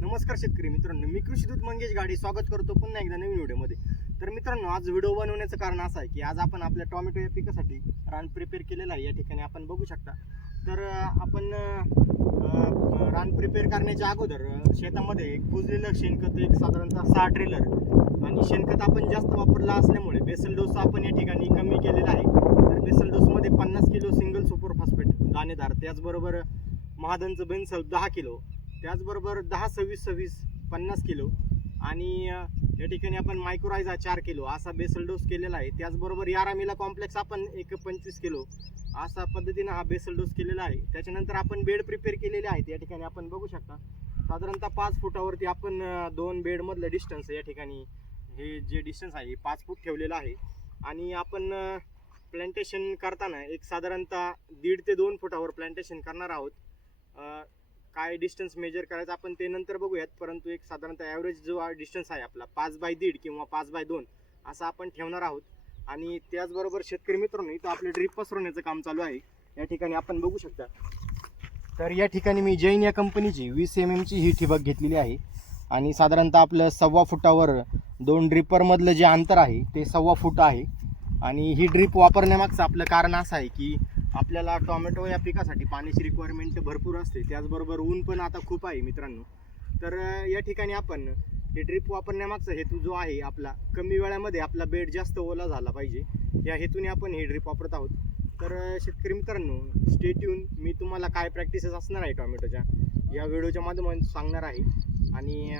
नमस्कार शेतकरी मित्रांनो मी कृषी दूत मंगेश गाडी स्वागत करतो पुन्हा एकदा नवीन व्हिडिओमध्ये. तर मित्रांनो आज व्हिडिओ बनवण्याचं कारण असं आहे की आज आपण आपल्या टॉमॅटो या पिकासाठी रान प्रिपेअर केलेलं आहे. या ठिकाणी आपण बघू शकता. तर आपण रान प्रिपेअर करण्याच्या अगोदर शेतामध्ये एक कुजलेलं शेणखत एक साधारणतः सहा ट्रेलर आणि शेणखत आपण जास्त वापरला असल्यामुळे बेसल डोस आपण या ठिकाणी कमी केलेला आहे. तर बेसल डोसमध्ये पन्नास किलो सिंगल सुपर फॉस्फेट दाणेदार त्याचबरोबर महादनचं बेनसल दहा किलो त्याचबरोबर दहा सव्वीस सव्वीस पन्नास किलो आणि या ठिकाणी आपण मायक्रोरायझा चार किलो असा बेसल डोस केलेला आहे. त्याचबरोबर यारामीला कॉम्प्लेक्स आपण एक पंचवीस किलो असा पद्धतीनं हा बेसल डोस केलेला आहे. त्याच्यानंतर आपण बेड प्रिपेअर केलेले आहेत. या ठिकाणी आपण बघू शकता साधारणतः पाच फुटावरती आपण दोन बेडमधलं डिस्टन्स या ठिकाणी हे जे डिस्टन्स आहे हे पाच फूट ठेवलेलं आहे. आणि आपण प्लांटेशन करताना एक साधारणतः दीड ते दोन फुटावर प्लांटेशन करणार आहोत. काय डिस्टन्स मेजर करायचं आपण ते नंतर बघूयात. परंतु एक साधारणतः ॲव्हरेज जो डिस्टन्स आहे आपला पाच बाय दीड किंवा पाच बाय दोन असा आपण ठेवणार आहोत. आणि त्याचबरोबर शेतकरी मित्रांनो इथं आपले ड्रीप पसरवण्याचं काम चालू आहे. या ठिकाणी आपण बघू शकता. तर या ठिकाणी मी जैन या कंपनीची वीस एम एमची ही ठिबक घेतलेली आहे. आणि साधारणतः आपलं सव्वा फुटावर दोन ड्रिपरमधलं जे अंतर आहे ते सव्वा फूट आहे. आणि ही ड्रीप वापरण्यामागचं आपलं कारण असं आहे की आपल्याला टोमॅटो या पिकासाठी पाण्याची रिक्वायरमेंट भरपूर असते. त्याचबरोबर ऊन पण आता खूप आहे मित्रांनो. तर या ठिकाणी आपण हे ड्रीप वापरण्यामागचा हेतू जो आहे आपला कमी वेळामध्ये आपला बेड जास्त ओला झाला पाहिजे. या हेतूने आपण हे ड्रीप वापरत आहोत. तर शेतकरी मित्रांनो स्टेट येऊन मी तुम्हाला काय प्रॅक्टिसेस असणार आहे टोमॅटोच्या या व्हिडिओच्या माध्यमातून सांगणार आहे. आणि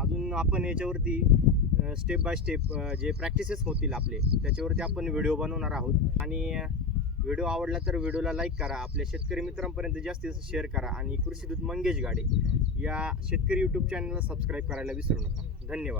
अजून आपण याच्यावरती स्टेप बाय स्टेप जे प्रॅक्टिसेस होतील आपले त्याच्यावरती आपण व्हिडिओ बनवणार आहोत. आणि व्हिडिओ आवडला तर व्हिडिओला लाईक करा आपल्या शेतकरी मित्रांपर्यंत जास्तीत जास्त शेअर करा आणि कृषीदूत मंगेश गाडे या शेतकरी यूट्यूब चॅनलला सबस्क्राईब करायला विसरू नका. धन्यवाद.